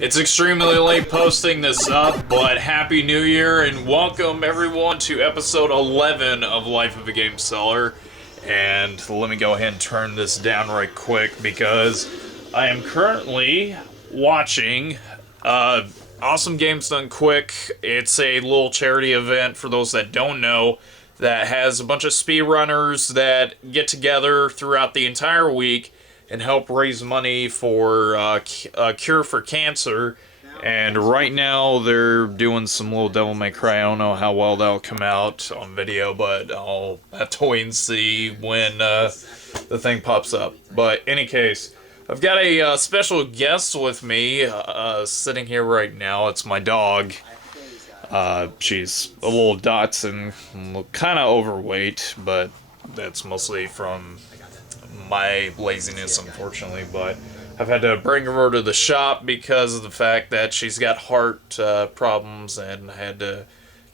It's extremely late posting this up, but Happy New Year and welcome everyone to episode 11 of Life of a Game Seller. And let me go ahead and turn this down right quick because I am currently watching Awesome Games Done Quick. It's a little charity event for those that don't know that has a bunch of speedrunners that get together throughout the entire week and help raise money for a cure for cancer. And right now they're doing some little Devil May Cry. I don't know how well that'll come out on video, but I'll have to wait and see when the thing pops up. But in any case, I've got a special guest with me sitting here right now. It's my dog. She's a little Dotson, kind of overweight, but that's mostly from my laziness, unfortunately. But I've had to bring her to the shop because of the fact that she's got heart problems, and I had to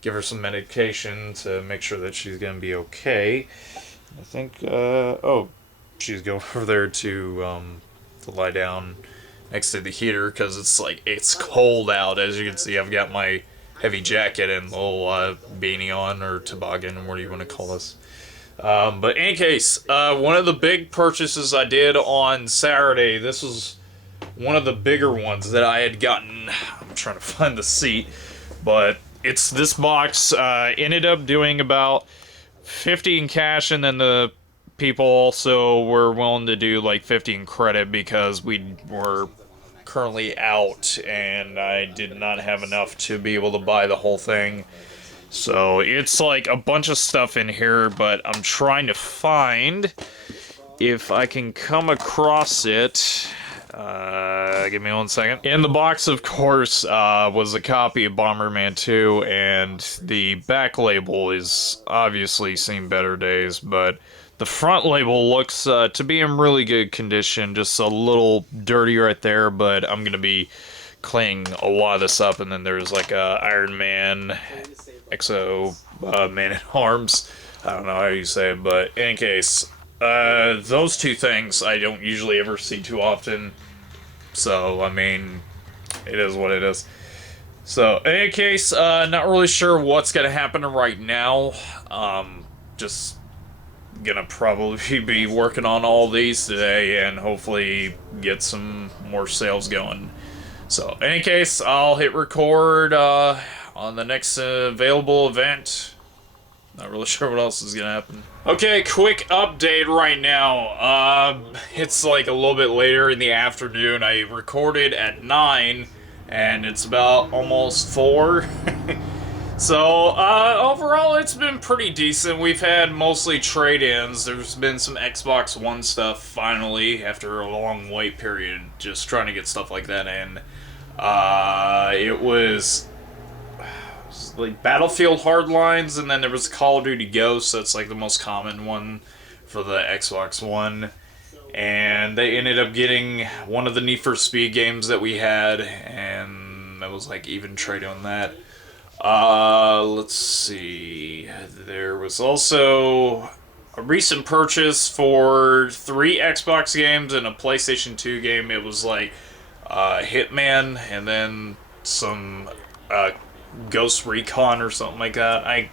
give her some medication to make sure that she's going to be okay. I think, she's going over there to lie down next to the heater because it's cold out. As you can see, I've got my heavy jacket and little beanie on, or toboggan, what do you want to call this? But in any case, one of the big purchases I did on Saturday, this was one of the bigger ones that I had gotten. I'm trying to find the seat, but it's this box. Ended up doing about 50 in cash, and then the people also were willing to do like 50 in credit because we were currently out and I did not have enough to be able to buy the whole thing. So it's like a bunch of stuff in here, but I'm trying to find if I can come across it. Give me 1 second. In the box, of course, was a copy of Bomberman 2, and the back label is obviously seen better days, but the front label looks to be in really good condition, just a little dirty right there, but I'm going to be cleaning a lot of this up. And then there's like a Iron Man Exo Man-at-Arms. I don't know how you say it, but in any case, those two things I don't usually ever see too often. So, I mean, it is what it is. So, in any case, not really sure what's going to happen right now. Just gonna probably be working on all these today and hopefully get some more sales going. So, in any case, I'll hit record on the next available event. Not really sure what else is gonna happen. Okay, quick update right now. It's like a little bit later in the afternoon. I recorded at 9, and it's about almost 4. So, overall, it's been pretty decent. We've had mostly trade-ins. There's been some Xbox One stuff, finally, after a long wait period, just trying to get stuff like that in. It was like Battlefield Hardlines, and then there was Call of Duty Ghosts. That's like the most common one for the Xbox One. And they ended up getting one of the Need for Speed games that we had, and that was like even trade on that. Let's see. There was also a recent purchase for 3 Xbox games and a PlayStation 2 game. It was like Hitman and then some Ghost Recon or something like that. I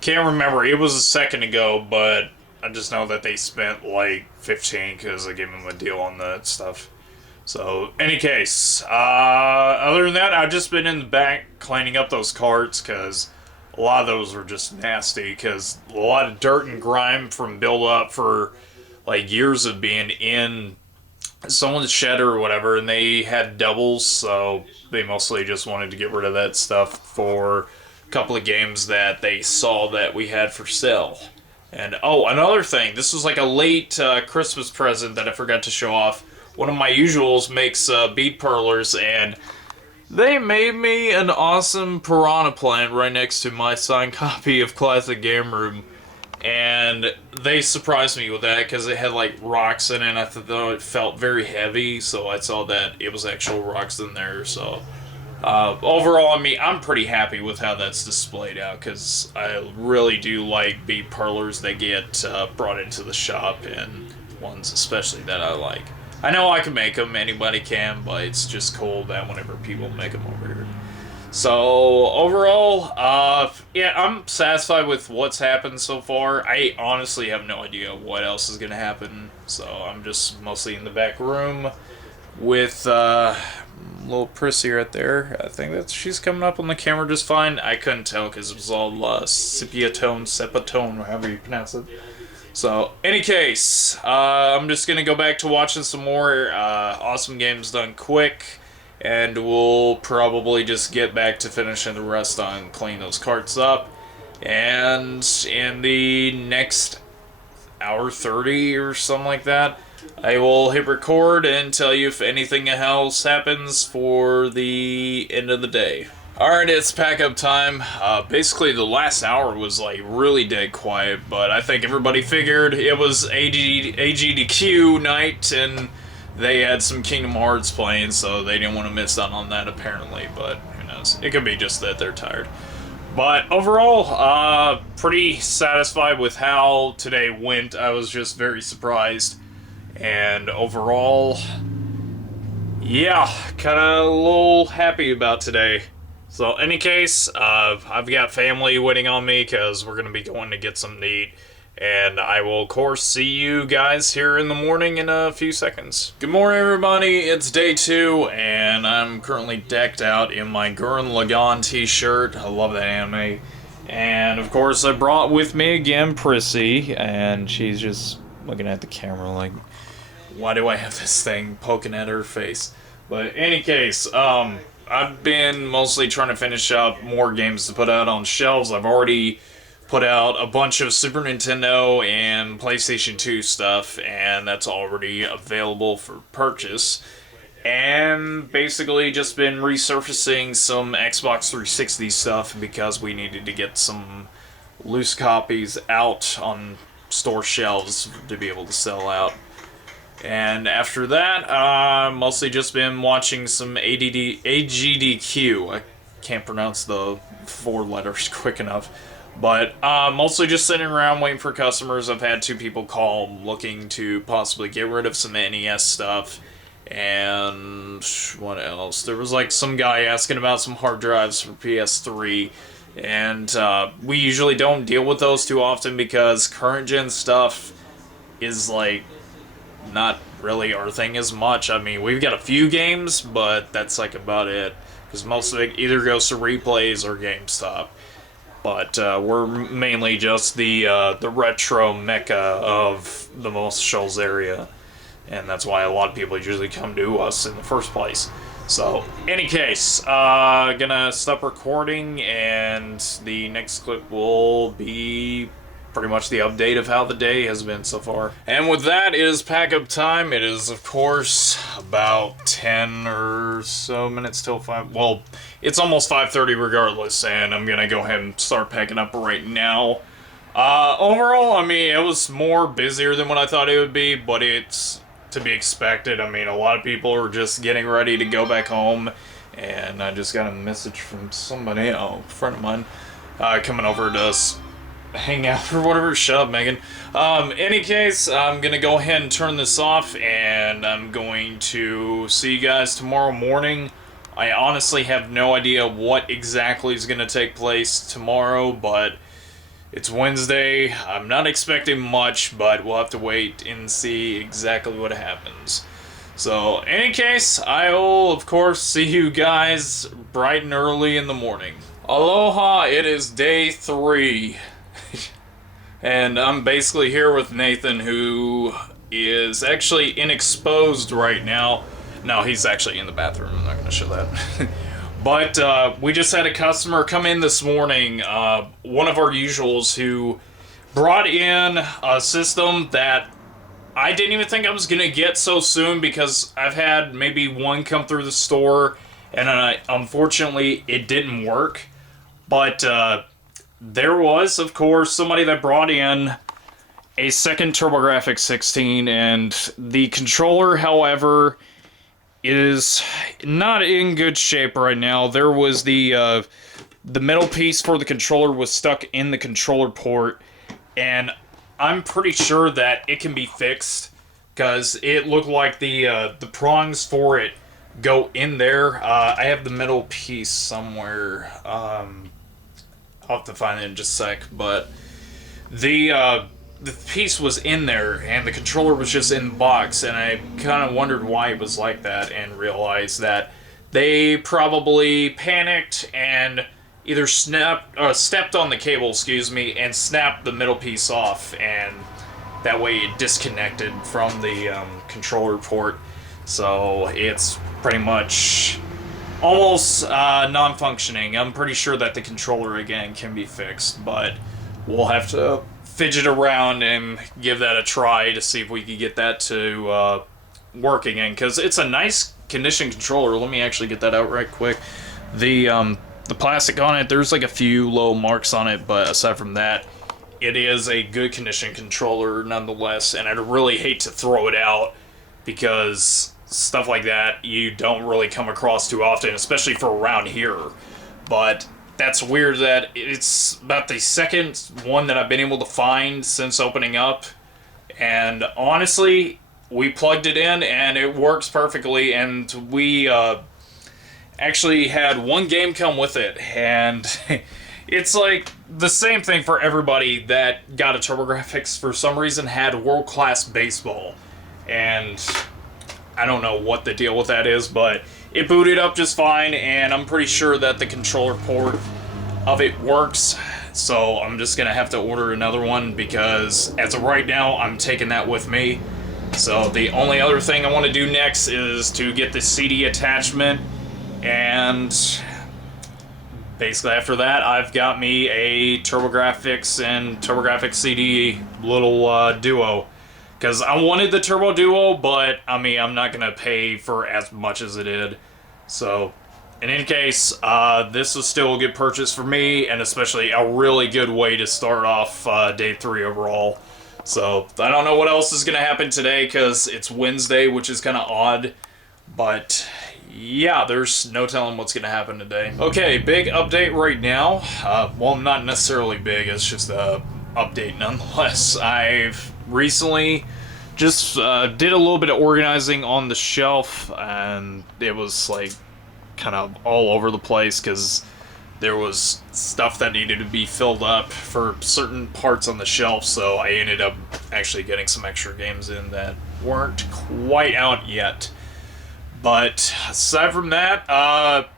can't remember. It was a second ago, but I just know that they spent like 15 because I gave them a deal on that stuff. So, any case, other than that, I've just been in the back cleaning up those carts because a lot of those were just nasty because a lot of dirt and grime from build-up for like years of being in someone's shed or whatever, and they had doubles, so they mostly just wanted to get rid of that stuff for a couple of games that they saw that we had for sale. And, oh, another thing, this was like a late Christmas present that I forgot to show off. One of my usuals makes bead pearlers, and they made me an awesome piranha plant right next to my signed copy of Classic Game Room. And they surprised me with that because it had like rocks in it, and I thought it felt very heavy, so I saw that it was actual rocks in there. So overall, I mean, I'm pretty happy with how that's displayed out because I really do like bead pearlers that get brought into the shop, and ones especially that I like. I know I can make them, anybody can, but it's just cool that whenever people make them over here. So, overall, yeah, I'm satisfied with what's happened so far. I honestly have no idea what else is going to happen, so I'm just mostly in the back room with, little Prissy right there. I think that she's coming up on the camera just fine. I couldn't tell because it was all, sepatone, however you pronounce it. So, any case, I'm just going to go back to watching some more, awesome games done quick. And we'll probably just get back to finishing the rest on cleaning those carts up. And in the next hour 30 or something like that, I will hit record and tell you if anything else happens for the end of the day. Alright, it's pack up time. Basically, the last hour was like really dead quiet, but I think everybody figured it was AGDQ night and they had some Kingdom Hearts playing, so they didn't want to miss out on that apparently, but who knows. It could be just that they're tired. But overall, pretty satisfied with how today went. I was just very surprised. And overall, yeah, kind of a little happy about today. So, any case, I've got family waiting on me because we're going to be going to get something to eat. And I will, of course, see you guys here in the morning in a few seconds. Good morning, everybody. It's day 2, and I'm currently decked out in my Gurren Lagann t-shirt. I love that anime. And, of course, I brought with me again Prissy, and she's just looking at the camera like, why do I have this thing poking at her face? But, in any case, I've been mostly trying to finish up more games to put out on shelves. I've already put out a bunch of Super Nintendo and PlayStation 2 stuff, and that's already available for purchase. And basically just been resurfacing some Xbox 360 stuff because we needed to get some loose copies out on store shelves to be able to sell out. And after that, mostly just been watching some AGDQ. I can't pronounce the 4 letters quick enough. But mostly just sitting around waiting for customers. I've had 2 people call looking to possibly get rid of some NES stuff. And what else? There was like some guy asking about some hard drives for PS3. And we usually don't deal with those too often because current gen stuff is like not really our thing as much. I mean, we've got a few games, but that's like about it. Because most of it either goes to replays or GameStop. But we're mainly just the retro mecca of the Most Shoals area. And that's why a lot of people usually come to us in the first place. So, any case, gonna stop recording, and the next clip will be pretty much the update of how the day has been so far. And with that, it is pack-up time. It is, of course, about 10 or so minutes till 5. Well, it's almost 5:30 regardless, and I'm gonna go ahead and start packing up right now. Overall, I mean, it was more busier than what I thought it would be, but it's to be expected. I mean, a lot of people are just getting ready to go back home, and I just got a message from somebody, a friend of mine, coming over to hang out or whatever. Shut up, Megan. Any case, I'm gonna go ahead and turn this off, and I'm going to see you guys tomorrow morning. I honestly have no idea what exactly is gonna take place tomorrow, but it's Wednesday. I'm not expecting much, but we'll have to wait and see exactly what happens. So, any case, I'll, of course, see you guys bright and early in the morning. Aloha, it is day 3. And I'm basically here with Nathan, who is actually inexposed right now. No, he's actually in the bathroom. I'm not going to show that. But we just had a customer come in this morning, one of our usuals, who brought in a system that I didn't even think I was going to get so soon, because I've had maybe one come through the store, and unfortunately it didn't work. But there was, of course, somebody that brought in a second TurboGrafx 16, and the controller, however, is not in good shape right now. There was the metal piece for the controller was stuck in the controller port, and I'm pretty sure that it can be fixed. because it looked like the prongs for it go in there. I have the middle piece somewhere. I'll have to find it in just a sec, but the piece was in there, and the controller was just in the box, and I kind of wondered why it was like that, and realized that they probably panicked and either stepped on the cable, excuse me, and snapped the middle piece off, and that way it disconnected from the controller port. So it's pretty much almost non-functioning. I'm pretty sure that the controller again can be fixed, but we'll have to fidget around and give that a try to see if we can get that to work again, because it's a nice condition controller. Let me actually get that out right quick. The plastic on it, there's like a few low marks on it, but aside from that, it is a good condition controller nonetheless, and I'd really hate to throw it out, because stuff like that you don't really come across too often, especially for around here. But that's weird that it's about the second one that I've been able to find since opening up, and honestly, we plugged it in and it works perfectly, and we actually had one game come with it, and it's like the same thing for everybody that got a TurboGrafx. For some reason had world-class baseball, and I don't know what the deal with that is, but it booted up just fine, and I'm pretty sure that the controller port of it works. So I'm just gonna have to order another one, because as of right now I'm taking that with me. So the only other thing I want to do next is to get the CD attachment, and basically after that I've got me a TurboGrafx and TurboGrafx CD little duo, because I wanted the Turbo Duo, but I mean, I'm not gonna pay for as much as it did. So in any case, this was still a good purchase for me, and especially a really good way to start off day 3 overall. So I don't know what else is going to happen today, because it's Wednesday, which is kind of odd. But yeah, there's no telling what's going to happen today. Okay, big update right now. Well, not necessarily big, it's just a update nonetheless. I've recently just did a little bit of organizing on the shelf, and it was like kind of all over the place, because there was stuff that needed to be filled up for certain parts on the shelf, so I ended up actually getting some extra games in that weren't quite out yet. But aside from that,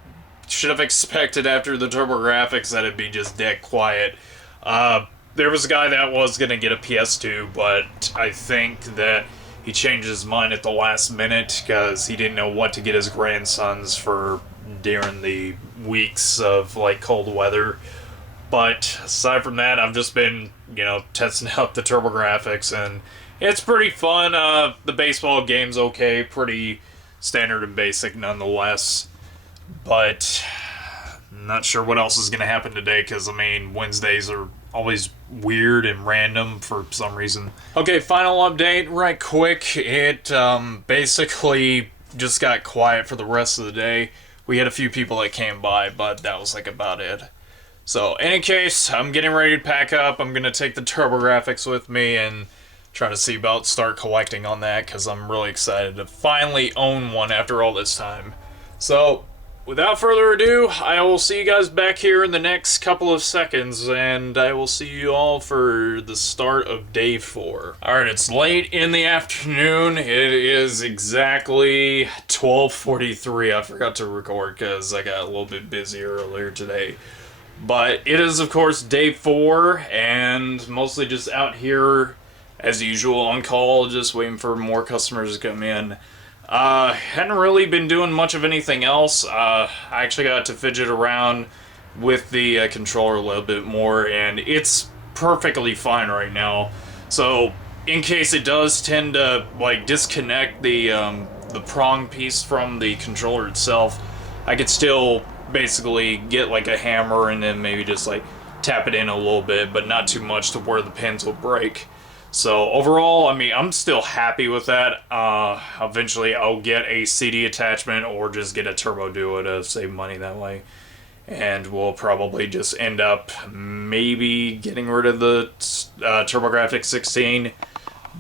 should have expected after the TurboGrafx that it'd be just dead quiet. There was a guy that was going to get a PS2, but I think that he changed his mind at the last minute, because he didn't know what to get his grandsons for during the weeks of like cold weather. But aside from that, I've just been, testing out the TurboGrafx, and it's pretty fun. The baseball game's okay, pretty standard and basic nonetheless. But I'm not sure what else is going to happen today, because I mean, Wednesdays are always weird and random for some reason. Okay, final update right quick. It basically just got quiet for the rest of the day. We had a few people that came by, but that was like about it. So, in any case, I'm getting ready to pack up. I'm going to take the TurboGrafx with me and try to see about start collecting on that, because I'm really excited to finally own one after all this time. So, without further ado, I will see you guys back here in the next couple of seconds, and I will see you all for the start of day 4. Alright, it's late in the afternoon. It is exactly 12:43. I forgot to record because I got a little bit busy earlier today. But it is, of course, day 4, and mostly just out here, as usual, on call, just waiting for more customers to come in. Hadn't really been doing much of anything else. I actually got to fidget around with the controller a little bit more, and it's perfectly fine right now. So, in case it does tend to like disconnect the prong piece from the controller itself, I could still basically get like a hammer and then maybe just like tap it in a little bit, but not too much to where the pins will break. So overall, I mean, I'm still happy with that. Eventually I'll get a CD attachment or just get a Turbo Duo to save money that way. And we'll probably just end up maybe getting rid of the TurboGrafx 16.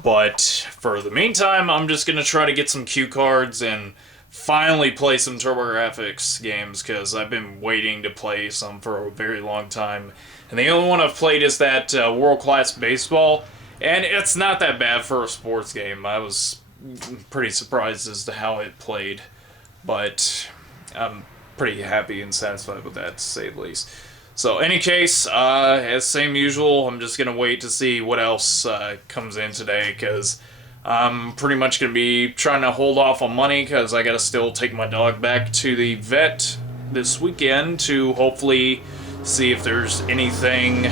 But for the meantime, I'm just going to try to get some cue cards and finally play some TurboGrafx games, because I've been waiting to play some for a very long time. And the only one I've played is that World Class Baseball, and it's not that bad for a sports game. I was pretty surprised as to how it played, but I'm pretty happy and satisfied with that, to say the least. So, any case, as same usual, I'm just going to wait to see what else comes in today, because I'm pretty much going to be trying to hold off on money, because I got to still take my dog back to the vet this weekend to hopefully see if there's anything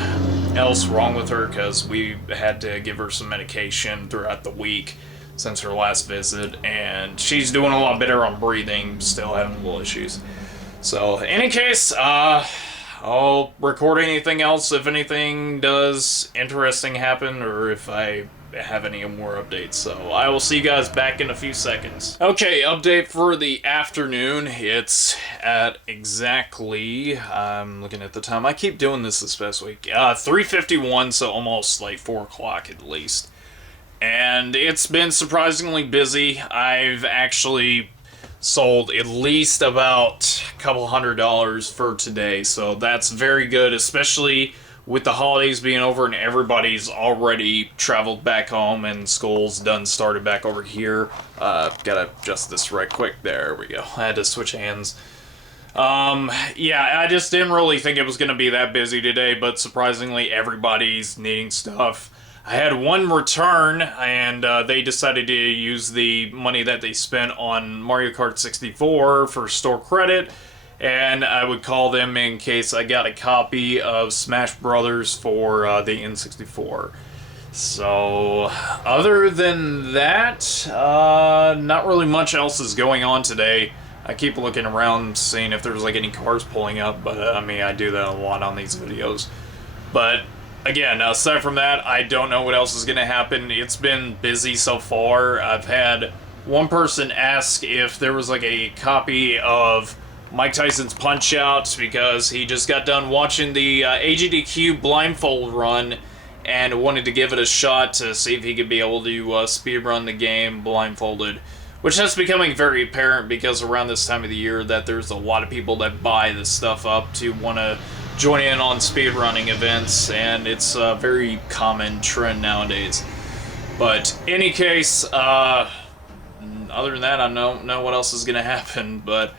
else wrong with her, because we had to give her some medication throughout the week since her last visit, and she's doing a lot better on breathing, still having little issues. So, in any case, I'll record anything else if anything does interesting happen, or if I have any more updates. So I will see you guys back in a few seconds. Okay, update for the afternoon. It's at exactly, I'm looking at the time, I keep doing this past week, 3:51, so almost like 4 o'clock at least. And it's been surprisingly busy. I've actually sold at least about a couple $100 for today, so that's very good, especially with the holidays being over and everybody's already traveled back home and school's done started back over here. Gotta adjust this right quick. There we go. I had to switch hands. Yeah, I just didn't really think it was gonna be that busy today, but surprisingly everybody's needing stuff. I had one return, and they decided to use the money that they spent on Mario Kart 64 for store credit, and I would call them in case I got a copy of Smash Brothers for the N64. So, other than that, not really much else is going on today. I keep looking around, seeing if there's like any cars pulling up, but I mean, I do that a lot on these videos. But again, aside from that, I don't know what else is going to happen. It's been busy so far. I've had one person ask if there was like a copy of Mike Tyson's Punch-Out, because he just got done watching the AGDQ blindfold run and wanted to give it a shot to see if he could be able to speedrun the game blindfolded. Which is becoming very apparent, because around this time of the year that there's a lot of people that buy this stuff up to want to join in on speedrunning events, and it's a very common trend nowadays. But any case, other than that, I don't know what else is going to happen, but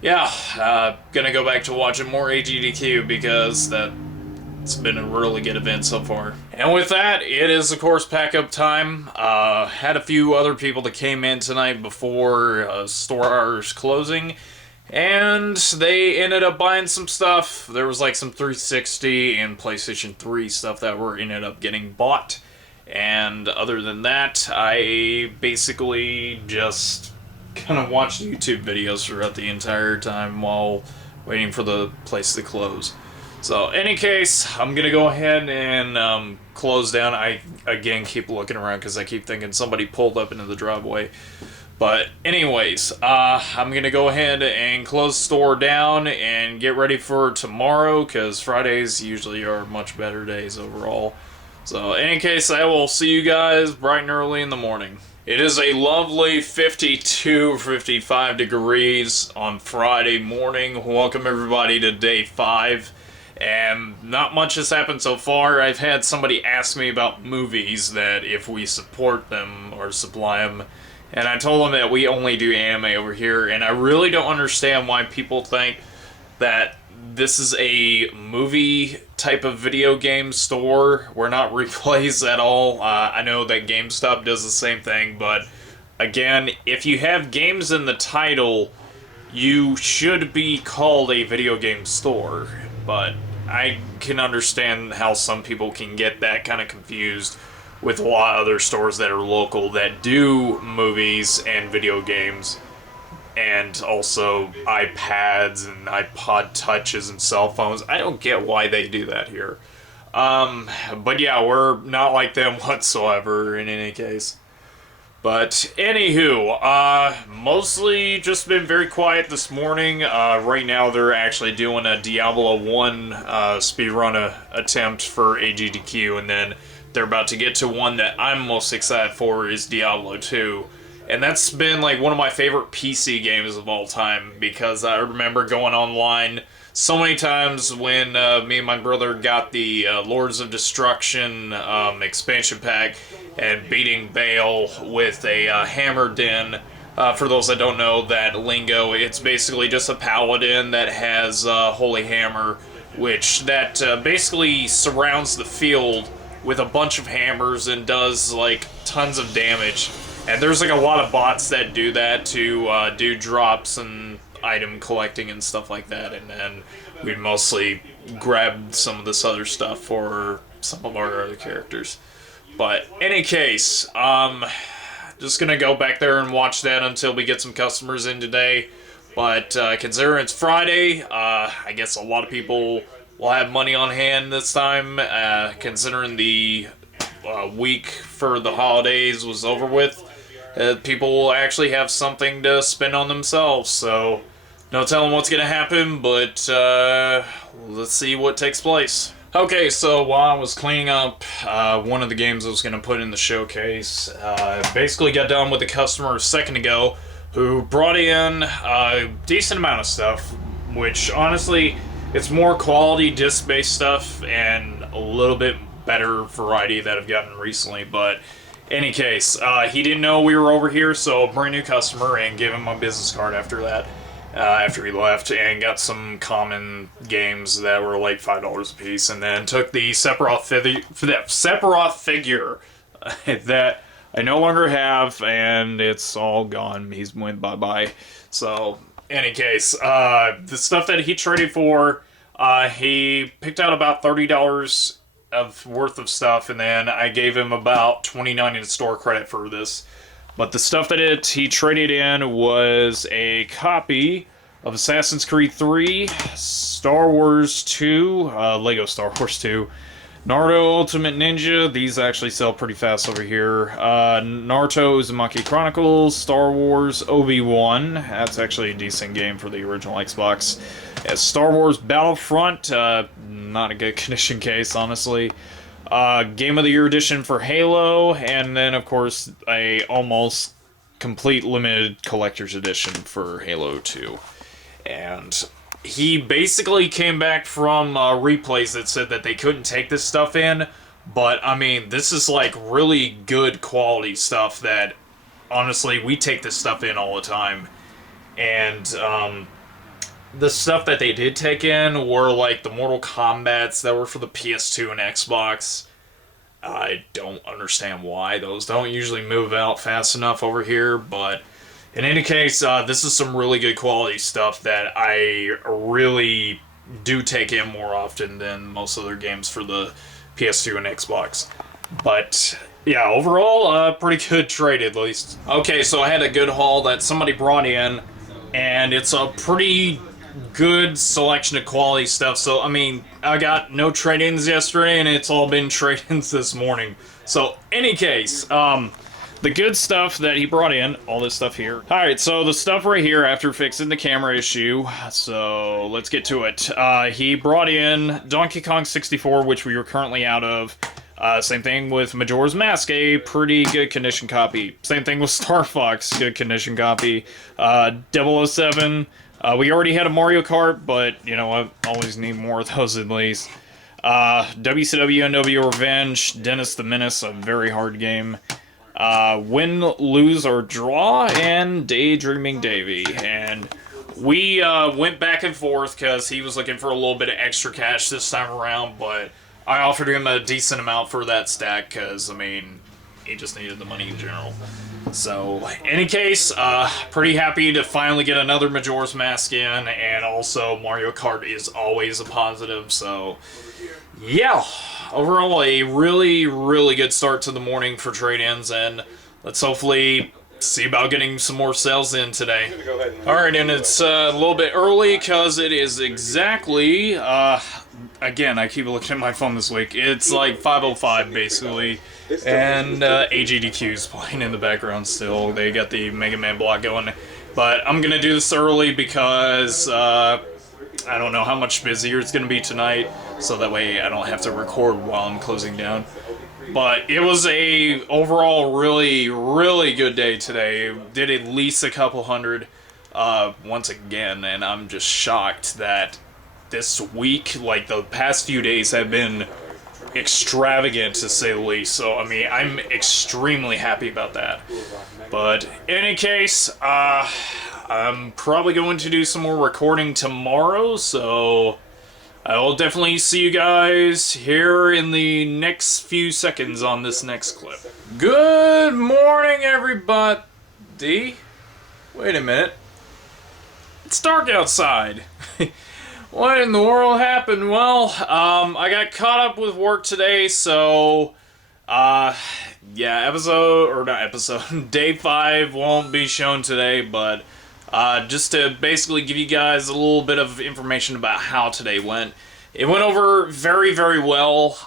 yeah, gonna go back to watching more AGDQ, because it's been a really good event so far. And with that, it is of course pack up time. Had a few other people that came in tonight before store hours closing, and they ended up buying some stuff. There was like some 360 and PlayStation 3 stuff that ended up getting bought. And other than that, I basically just kind of watched YouTube videos throughout the entire time while waiting for the place to close. So, any case, I'm going to go ahead and close down. I, again, keep looking around because I keep thinking somebody pulled up into the driveway. But anyways, I'm going to go ahead and close the store down and get ready for tomorrow, because Fridays usually are much better days overall. So, in any case, I will see you guys bright and early in the morning. It is a lovely 52, 55 degrees on Friday morning. Welcome everybody to day 5. And not much has happened so far. I've had somebody ask me about movies, that if we support them or supply them. And I told them that we only do anime over here. And I really don't understand why people think that this is a movie type of video game store. We're not replays at all. I know that GameStop does the same thing, but again, if you have games in the title, you should be called a video game store. But I can understand how some people can get that kind of confused with a lot of other stores that are local that do movies and video games, and also iPads and iPod Touches and cell phones. I don't get why they do that here. But yeah, we're not like them whatsoever in any case. But anywho, mostly just been very quiet this morning. Right now they're actually doing a Diablo 1 speedrun attempt for AGDQ, and then they're about to get to one that I'm most excited for is Diablo 2. And that's been like one of my favorite PC games of all time, because I remember going online so many times when me and my brother got the Lords of Destruction expansion pack and beating Baal with a hammer den. For those that don't know that lingo, it's basically just a paladin that has Holy Hammer, which that basically surrounds the field with a bunch of hammers and does like tons of damage. And there's like a lot of bots that do that to do drops and item collecting and stuff like that. And then we'd mostly grab some of this other stuff for some of our other characters. But any case, just gonna go back there and watch that until we get some customers in today. But considering it's Friday, I guess a lot of people will have money on hand this time, considering the week for the holidays was over with. People will actually have something to spend on themselves, so no telling what's going to happen, but let's see what takes place. Okay, so while I was cleaning up one of the games I was going to put in the showcase, basically got done with a customer a second ago who brought in a decent amount of stuff, which honestly, it's more quality disc-based stuff and a little bit better variety that I've gotten recently, but any case, he didn't know we were over here, so brand new customer, and gave him my business card after that, after he left, and got some common games that were like $5 a piece, and then took the Sephiroth figure that I no longer have, and it's all gone. He's went bye-bye. So, any case, the stuff that he traded for, he picked out about $30 of worth of stuff, and then I gave him about $29 in store credit for this. But the stuff that he traded in was a copy of Assassin's Creed 3, Star Wars 2, Lego Star Wars 2, Naruto Ultimate Ninja, these actually sell pretty fast over here, Naruto Uzumaki Chronicles, Star Wars Obi-Wan, that's actually a decent game for the original Xbox, Star Wars Battlefront, not a good condition case, honestly. Game of the Year edition for Halo, and then, of course, a almost complete limited collector's edition for Halo 2. And he basically came back from replays that said that they couldn't take this stuff in, but, I mean, this is, like, really good quality stuff that, honestly, we take this stuff in all the time. And, the stuff that they did take in were like the Mortal Kombats that were for the PS2 and Xbox. I don't understand why. Those don't usually move out fast enough over here, but in any case, this is some really good quality stuff that I really do take in more often than most other games for the PS2 and Xbox. But yeah, overall, pretty good trade at least. Okay, so I had a good haul that somebody brought in, and it's a pretty good selection of quality stuff. So, I mean, I got no trade-ins yesterday, and it's all been trade-ins this morning. So, any case, the good stuff that he brought in, all this stuff here. Alright, so the stuff right here after fixing the camera issue, so let's get to it. He brought in Donkey Kong 64, which we are currently out of. Same thing with Majora's Mask, a pretty good condition copy. Same thing with Star Fox, good condition copy. 007, we already had a Mario Kart, but, you know, I always need more of those at least. WCW NW Revenge, Dennis the Menace, a very hard game. Win, Lose, or Draw, and Daydreaming Davy. And we went back and forth because he was looking for a little bit of extra cash this time around, but I offered him a decent amount for that stack because, I mean, he just needed the money in general. So, any case, pretty happy to finally get another Majora's Mask in, and also Mario Kart is always a positive, so yeah, overall a really, really good start to the morning for trade-ins, and let's hopefully see about getting some more sales in today. Alright, and it's a little bit early because it is exactly, again, I keep looking at my phone this week, it's like 5:05 basically. And AGDQ's playing in the background still. They got the Mega Man block going. But I'm going to do this early because I don't know how much busier it's going to be tonight. So that way I don't have to record while I'm closing down. But it was a overall really good day today. Did at least a couple hundred once again, and I'm just shocked that this week, like the past few days, have been extravagant to say the least. So I mean, I'm extremely happy about that. But in any case, I'm probably going to do some more recording tomorrow, so I will definitely see you guys here in the next few seconds on this next clip. Good morning, everybody. Wait a minute. It's dark outside. What in the world happened? Well, I got caught up with work today, so, yeah, day 5 won't be shown today, but, just to basically give you guys a little bit of information about how today went. It went over very well.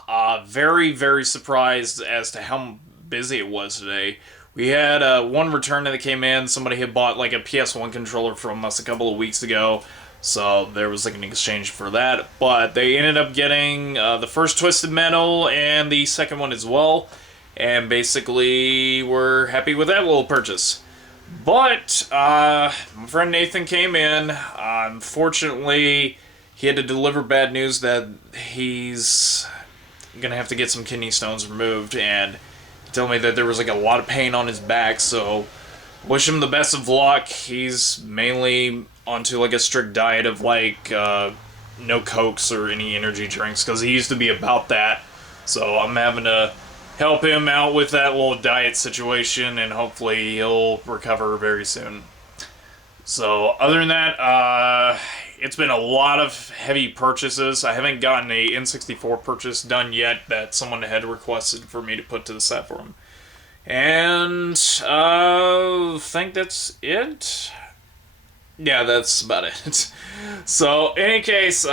Very surprised as to how busy it was today. We had one return that came in. Somebody had bought like a PS1 controller from us a couple of weeks ago, so there was like an exchange for that. But they ended up getting the first Twisted Metal and the second one as well, and basically we're happy with that little purchase. But my friend Nathan came in. Unfortunately, he had to deliver bad news that he's gonna have to get some kidney stones removed, and he told me that there was like a lot of pain on his back, so wish him the best of luck. He's mainly onto like a strict diet of like no Cokes or any energy drinks, because he used to be about that. So I'm having to help him out with that little diet situation, and hopefully he'll recover very soon. So other than that, it's been a lot of heavy purchases. I haven't gotten a N64 purchase done yet that someone had requested for me to put to the side for him. And I think that's it. Yeah, that's about it. So, in any case,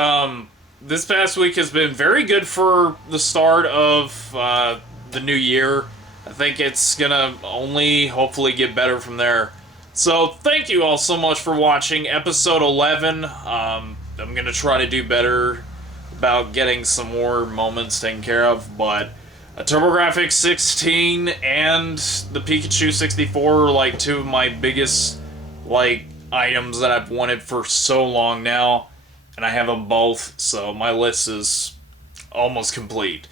this past week has been very good for the start of the new year. I think it's gonna only hopefully get better from there. So, thank you all so much for watching episode 11. I'm gonna try to do better about getting some more moments taken care of, but a TurboGrafx 16 and the Pikachu 64 are like two of my biggest like items that I've wanted for so long now, and I have them both, so my list is almost complete.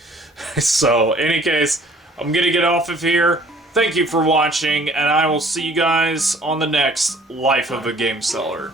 So, in any case, I'm gonna get off of here. Thank you for watching, and I will see you guys on the next Life of a Game Seller.